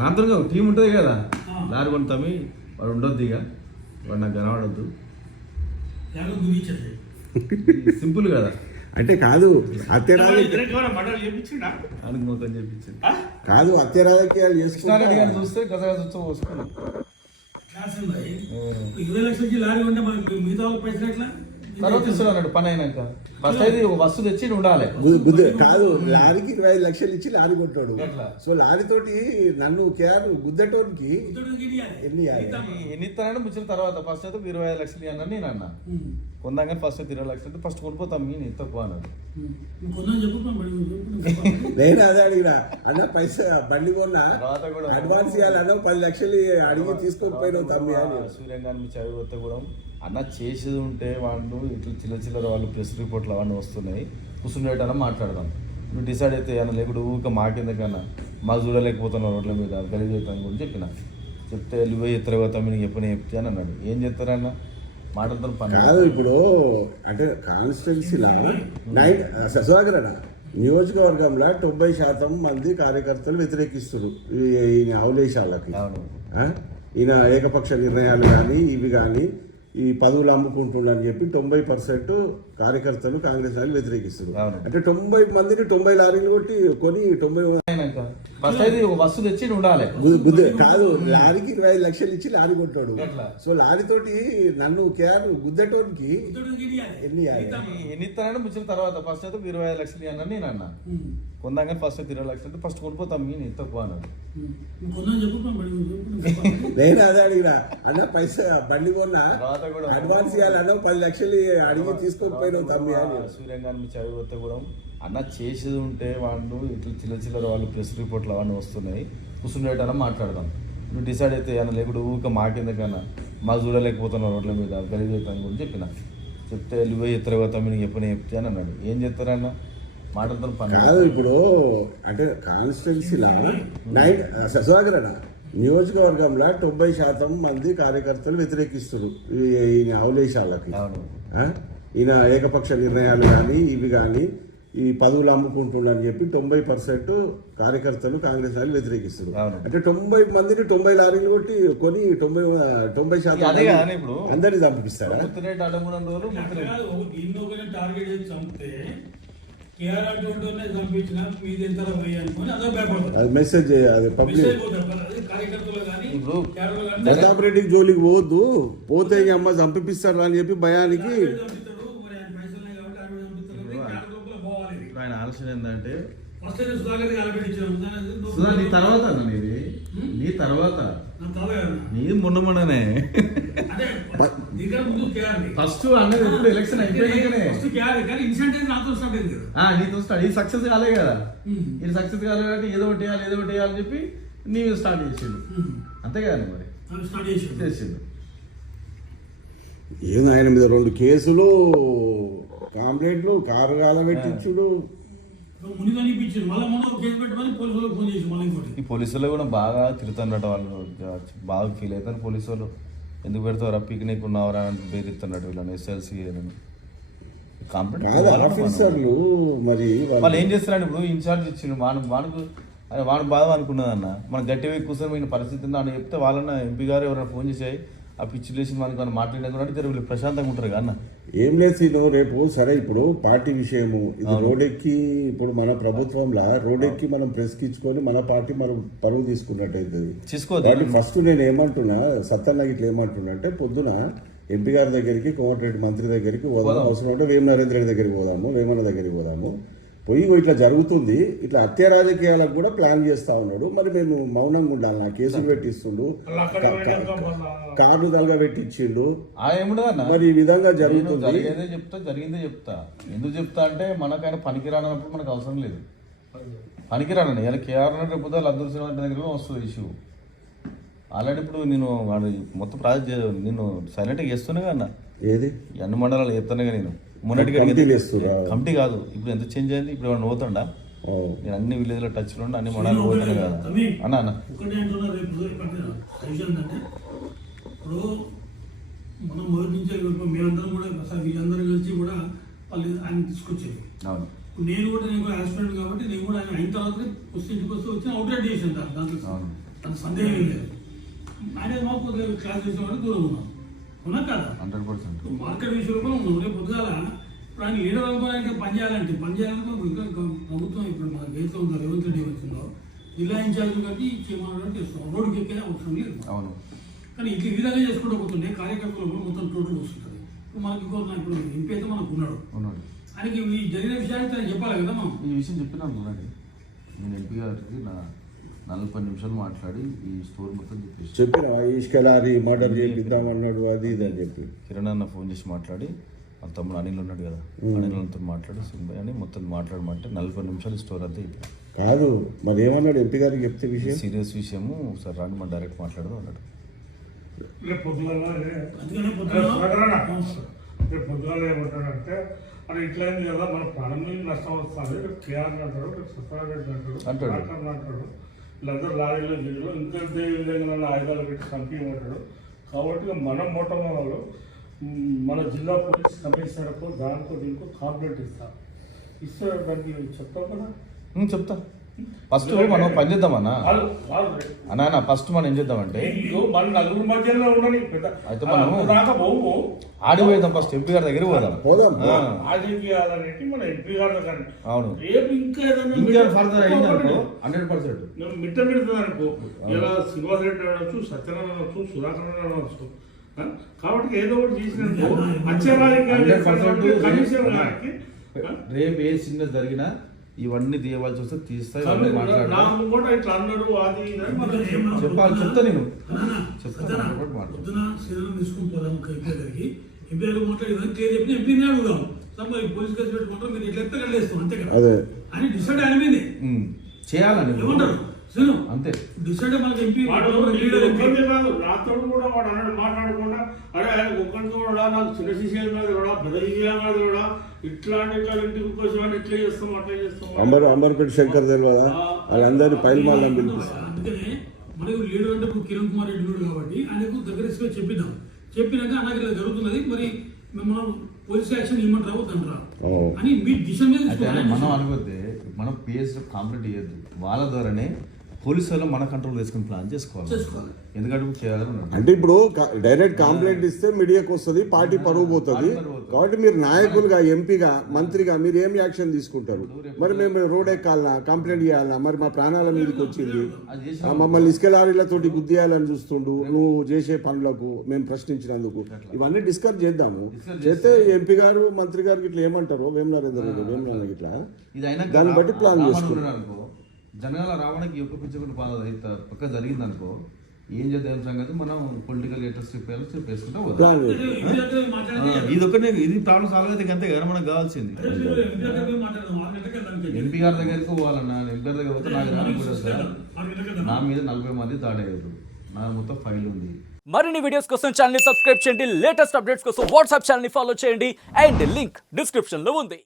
నాతో టీం ఉంటుంది కదా, లారీ కొంటామి వాడు ఉండొద్దు, ఇక వాడు నాకు కనబడద్దు, సింపుల్ కదా. అంటే కాదు అత్యరాజ అనుకోకని చెప్పించింది కాదు అత్యరాజకీయాలు కృష్ణారెడ్డి గారిని చూస్తే గజగా చూస్తూ పోసుకున్నాం. 20 లక్షలకి లారీ ఉంటే మనకి మిగతా పైసలు ఎట్లా తర్వాత ఇస్తున్నాడు పని అయినాక. ఫస్ట్ అయితే ఒక వస్తువు తెచ్చి ఉండాలి. కాదు లారీకి 25 లక్షలు ఇచ్చి లారీ కొట్టాడు. సో లారీ తోటి నన్ను కేఆర్ గుద్దటోనికి ఎన్ని ఇస్తానని ముచ్చిన తర్వాత ఫస్ట్ అయితే 25 లక్షలు ఇవ్వనని నేను అన్నా. కొందాక ఫస్ట్ 20 లక్షలు అంటే ఫస్ట్ కొనిపోతాం నేను తక్కువ అన్నాడు. నేను అదే అడిగినా అన్న పైసా బండి కొన్నా అడ్వాన్స్ ఇవ్వాలన్నా 10 లక్షలు అడిగి తీసుకొని పోయినావు తమ్మి అని. సూర్యంగాన్ని చదివితే కూడా అన్న చేసేది ఉంటే వాళ్ళు ఇట్లా చిల్లర వాళ్ళు ప్రెస్ రిపోర్ట్లు అవన్నీ వస్తున్నాయి, కూర్చుండేటన్నా మాట్లాడదాం. నువ్వు డిసైడ్ అయితే అన్న లేకుండా ఊరిక మాకెందుకన్నా మాకు చూడలేకపోతున్నావు రోడ్ల మీద గలీజ్ అవుతాను కూడా చెప్పిన. చెప్తే వెళ్ళిపోయి ఇతర పోతాం మీకు ఎప్పుడు చెప్తే అని అన్నాడు. ఏం చెప్తారన్న మాటలతో పని కాదు. ఇప్పుడు అంటే కాన్స్టిట్యున్సీలా సుధాకరణ నియోజకవర్గంలో 90% మంది కార్యకర్తలు వ్యతిరేకిస్తారు ఈయన అవలేశాలకి. ఈయన ఏకపక్ష నిర్ణయాలు కానీ ఇవి కానీ ఈ పదవులు అమ్ముకుంటుండని చెప్పి 90% కార్యకర్తలు కాంగ్రెస్ వాళ్ళు వ్యతిరేకిస్తారు. అంటే 90 మందిని 90 లారీలు కొట్టి కొని 90 ఫస్ట్ అయితే ఒక వస్తువు తెచ్చి ఉండాలి. కాదు లారీకి 25 లక్షలు ఇచ్చి లారీ కొట్టాడు. సో లారీ తోటి నన్ను కేఆర్ గుద్దటోనికి ఎన్ని ఇస్తానని ముచ్చిన తర్వాత ఫస్ట్ అయితే 25 లక్షలు ఇవ్వనని నేను అన్నా. కొందాక ఫస్ట్ 20 లక్షలు అంటే ఫస్ట్ కొనిపోతాం నేను తక్కువ అన్నాడు. నేను అదే అడిగినా అన్న పైసా బండి కొన్నా అడ్వాన్స్ ఇవ్వాలన్నా 10 లక్షలు అడిగి తీసుకొని పోయినావు తమ్మి అని. సూర్యంగాన్ని చదివితే కూడా అన్న చేసేది ఉంటే వాళ్ళు ఇట్లా చిల్లర వాళ్ళు ప్రెస్ రిపోర్ట్లు అవన్నీ వస్తున్నాయి, కూర్చుండేటన్నా మాట్లాడదాం. నువ్వు డిసైడ్ అయితే అన్న లేకుండా ఊరిక మాకెందుకన్నా మాకు చూడలేకపోతున్నావు రోడ్ల మీద గలీజ్ అవుతాను కూడా చెప్పిన. చెప్తే వెళ్ళిపోయి ఇతర పోతాం మీకు ఎప్పుడు చెప్తే అని అన్నాడు. ఏం చెప్తారన్న మాటలతో పని కాదు. ఇప్పుడు అంటే కాన్స్టిట్యున్సీలా సుధాకరణ నియోజకవర్గంలో 90% మంది కార్యకర్తలు వ్యతిరేకిస్తారు ఈయన అవలేశాలకి. ఈయన ఏకపక్ష నిర్ణయాలు కానీ ఇవి కానీ ఈ పదవులు అమ్ముకుంటుండని చెప్పి 90% కార్యకర్తలు కాంగ్రెస్ వాళ్ళు వ్యతిరేకిస్తారు. అంటే 90 మందిని 90 లారీలు కొట్టి కొని 90% అందరినీ చంపిస్తారా? మెసేజ్ ప్రతాప్ రెడ్డికి జోలికి పోవద్దు, పోతే అమ్మ చంపిస్తారు అని చెప్పి భయానికి. ఆయన ఆలోచన ఏంటంటే నీ తర్వాత నీ తర్వాత నీది మొన్ననే ఫస్ట్ అన్నది ఎప్పుడు ఎలక్షన్ అయిపోయినాకనే నీతో స్టార్ట్. ఇది సక్సెస్ కాలే కదా, ఇది సక్సెస్ కాలేదు కాబట్టి ఏదో ఒకటి వేయాలని చెప్పి నీవు స్టార్ట్ చేసిండు. అంతే కదా మరి చేసిండు. ఏం ఆయన మీద 2 కేసులు, కాంప్లైంట్లు, కారు కాలబెట్టించుడు. ఈ పోలీసులు కూడా బాగా తిరుగుతున్నట్టు, వాళ్ళు బాగా ఫీల్ అవుతారు. పోలీసు వాళ్ళు ఎందుకు పెడతారా పిక్నిక్ ఉన్నవరా అని బేరిస్తున్నట్టు వీళ్ళని ఎస్ఎల్సీ ఆఫీసర్లు. మరి వాళ్ళు ఏం చేస్తారంటే ఇప్పుడు ఇన్ఛార్జ్ ఇచ్చిండు వాడు బాధ అనుకున్నదన్న మనం గట్టిగా కూర్చొని పరిస్థితి ఉందా అని చెప్తే వాళ్ళన్న ఎంపీ గారు ఎవరైనా ఫోన్ చేసాయి ఆ పిచ్చి లేచి మనకు మాట్లాడేందుకంటే వీళ్ళు ప్రశాంతంగా ఉంటారు కదా అన్న. ఏం లేదు రేపు సరే ఇప్పుడు పార్టీ విషయము ఇది రోడ్డెక్కి ఇప్పుడు మన ప్రభుత్వంలో రోడ్డెక్కి మనం ప్రెస్కి ఇచ్చుకొని మన పార్టీ మనం పరువు తీసుకున్నట్టు అవుతుంది. కాబట్టి ఫస్ట్ నేను ఏమంటున్నా సత్తన్న ఇట్లా ఏమంటున్నా అంటే పొద్దున ఎంపీ గారి దగ్గరికి, కోమటిరెడ్డి మంత్రి దగ్గరికి పోదాము, అవసరం అంటే వేమ నరేంద్ర రెడ్డి దగ్గరికి పోదాము, వేమన్న దగ్గరికి పోదాము, పోయి ఇట్లా జరుగుతుంది, ఇట్లా హత్య రాజకీయాలకు కూడా ప్లాన్ చేస్తా ఉన్నాడు. మరి మేము మౌనంగా ఉండాలి. నా కేసులు పెట్టిస్తుండు, కార్లు తలగా పెట్టించిండు, మరి ఈ విధంగా జరుగుతుంది. జరిగిందే చెప్తా. ఎందుకు చెప్తా అంటే మనకైనా పనికిరానప్పుడు మనకు అవసరం లేదు. పనికిరానండి ఇలా కేఆర్ రేపు అదృశ్యం దగ్గర వస్తుంది ఇష్యూ. ఆల్రెడీ ఇప్పుడు నేను మొత్తం ప్రాజెక్ట్ నేను సైలెంట్గా చేస్తున్నా అన్న. ఏది అన్ని మండలాలు చేస్తానుగా నేను మొన్నటికి కమిటీ కాదు. ఇప్పుడు ఎంత చేంజ్ అయింది, ఇప్పుడు ఏమన్నా పోతుండా? నేను అన్ని విలేజ్లో టచ్లో ఉండి అన్ని మండలాలు పోతాను కదా అన్న. ఇప్పుడు మనం మొదటి నుంచే మేమందరం కూడా వీళ్ళందరూ కలిసి కూడా వాళ్ళు ఆయన తీసుకొచ్చారు. నేను కూడా ఆస్పిరెంట్ కాబట్టి నేను కూడా ఆయన అయిన తర్వాత వస్తే ఇంటికి వస్తే వచ్చిన అవుట్లెట్ చేసాను దాంట్లో అంత సందేహం ఏం లేదు. ఆయన మాకు క్లాస్ చేసిన దూరం ఉన్నాం, ఉన్నా కదా 100%. మార్కెట్ విషయంలో కూడా ఉన్నాం. రేపు పొద్దుగాల ఇప్పుడు ఆయన లీడర్ అనుకోవడానికి పని చేయాలంటే ఇంకా ప్రభుత్వం ఇప్పుడు మనకు ఏదో ఉందో రేవంత్ రెడ్డి వచ్చిందో జిల్లా ఇన్ఛార్జ్ కాబట్టి చేయమని చేస్తాం. రోడ్డుకి ఎక్కే అవసరం లేదు. అవును. కానీ ఇట్లా ఈ విధంగా చేసుకుంటూ పోతుంటే కార్యకర్తలు కూడా మొత్తం టోటల్ వస్తుంటుంది. ఇప్పుడు మనకి ఇప్పుడు ఎంపీ అయితే మనకు ఉన్నాడు, ఆయనకి ఈ జరిగిన విషయాన్ని తను చెప్పాలి కదా మనం. ఈ విషయం చెప్పినాను ఉన్నాడు. నేను ఎంపీ గారికి 40 నిమిషాలు మాట్లాడి ఈ స్టోర్ మొత్తం చెప్పిన ఇసుకలారి మర్డర్ చేపిద్దామన్నాడు అది ఇది అని చెప్పి కిరణ్ అన్న ఫోన్ చేసి మాట్లాడి వాళ్ళ తమ్ముడు అనిల్ ఉన్నాడు కదా, అనిల్తో మాట్లాడి సింబాయ్ అని మొత్తం మాట్లాడమంటే 40 నిమిషాలు స్టోర్ అంతా అయిపోయింది. కాదు మరి ఏమన్నాడు ఎంపీ గారికి చెప్తే విషయం సీరియస్ విషయము సార్ రాండి మన డైరెక్ట్ మాట్లాడదాం అన్నాడు. రేపు పొద్దుగాల ఏమంటాడంటే అది ఇట్లా అయింది కదా మన ప్రారంభం నష్టం వస్తుంది, రేపు కేఆర్ అంటాడు, రేపు సత్యనారాయణ అంటాడు, వీళ్ళందరూ లారీలో దిగులు ఇంకా విధంగా ఆయుధాలు పెట్టి చంపించాడు. కాబట్టి మనం మొట్టమొదలు మన జిల్లా పోలీస్ కమిషనర్కు దానికో దీనికో కాంప్లైంట్ ఇస్తే దానికి చెప్తావు కదా. చెప్తా. ఫస్ట్ మనం పని చేద్దామన్నా అన్న, ఫస్ట్ మనం ఏం చేద్దామంటే మన నలుగురు మధ్యలో ఉండని పెద్ద అయితే మనం దాకా పోవు ఆడిపోయేద్దాం. ఫస్ట్ ఎంపీ గారి దగ్గర పోదాం. ఆడిపోయాలనేది మన ఎంపీ గారు కానీ అవును రేపు ఇంకా ఇంకా ఫర్దర్ అయిందనుకో 100%. మిట్ట పెడుతుంది అనుకో. ఇలా శ్రీనివాస్ రెడ్డి అనవచ్చు, సత్యనారాయణ అనవచ్చు, సుధాకర్ అనవచ్చు. కాబట్టి ఏదో ఒకటి చేసినట్టు రేపు ఏ చిన్న జరిగినా ఇవన్నీ తీయవలసి వస్తే తీస్తా చెప్పాలి. చెప్తా నేను పొద్దున శ్రీధరం తీసుకుని పోదాం ఎంపీ దగ్గరికి. ఎంపీ గారు మాట్లాడేదాన్ని చెప్పిన ఎంపీని అడుగుదాం. పోలీస్ కేసు పెట్టుకుంటారు, మీరు ఎట్లా ఎత్తే కట్టేస్తాం అంతే కదా అని డిసైడ్ అయిపోయింది. చేయాలని ఏమంటారు అంతే డిసైడ్ మనకి ఎంపీ నాతో కూడా వాడు అన్నాడు మాట్లాడకుండా, అరే ఒకరితో కూడా నాకు చిన్న శిష్యుల మీద కూడా పెద్ద విజయం మీద కూడా ఇట్లాంటి ఇంటికి కోసం ఇట్లా చేస్తాం అట్లా చేస్తాం. అంబర్పేట శంకర్ తెలియదా వాళ్ళందరినీ పైలు మళ్ళీ పిలిపిస్తాం. అందుకనే మనకు లీడర్ అంటే ఇప్పుడు కిరణ్ కుమార్ రెడ్డి గారు కాబట్టి ఆయనకు దగ్గరగా చెప్పిద్దాం. చెప్పినాక అన్నకి ఇలా జరుగుతున్నది, మరి మనం పోలీస్ యాక్షన్ ఇవ్వమంటారా వద్దంటారా అని మీ దిశ మీద మనం అనుకోతే మనం పిఎస్ కంప్లీట్ చేయొద్దు. వాళ్ళ ద్వారానే పోలీసు వాళ్ళు మన కంట్రోల్ చేసుకుని ప్లాన్ చేసుకోవాలి. ఎందుకంటే చేయాలని అంటే ఇప్పుడు డైరెక్ట్ కంప్లైంట్ ఇస్తే మీడియాకి వస్తుంది, పార్టీ పరువు పోతుంది. కాబట్టి మీరు నాయకులుగా, ఎంపీగా, మంత్రిగా మీరు ఏం యాక్షన్ తీసుకుంటారు? మరి మేము రోడ్ ఎక్కాలనా, కంప్లైంట్ చేయాలనా, మరి మా ప్రాణాల మీదకి వచ్చింది, మమ్మల్ని ఇసుక లారీలతోటి గుద్దేయాలని చూస్తుండు నువ్వు చేసే పనులకు మేము ప్రశ్నించినందుకు. ఇవన్నీ డిస్కస్ చేద్దాము. చేస్తే ఎంపీ గారు, మంత్రి గారికి ఇట్లా ఏమంటారు, వేమనారాయణ ఇట్లా దాన్ని బట్టి ప్లాన్ చేసుకుంటారు. జనాల రావడానికి ఒక్క పిచ్చకుండా బాధ పక్క జరిగింది అనుకో, ఏం చేద్దాం సంగతి మనం పొలిటికల్ లీడర్స్ చెప్పేసుకుంటా పోతాం. ఇది ఒక్కటే, ఇది ప్రాబ్లం సాల్వ్ అయితే అంతే కదా మనకు కావాల్సింది. ఎంపీ గారి దగ్గరికి పోవాలన్నా, ఎంపీ గారి దగ్గర పోతే నాకు కూడా నా మీద 40 మంది దాడయ్యారు, నా మొత్తం ఫైల్ ఉంది. మరిన్ని వీడియోస్ కోసం ఛానల్ ని సబ్స్క్రైబ్ చేయండి, లేటెస్ట్ అప్డేట్స్ కోసం వాట్సాప్ ఛానల్ ని ఫాలో చేయండి, అండ్ లింక్ డిస్క్రిప్షన్ లో ఉంది.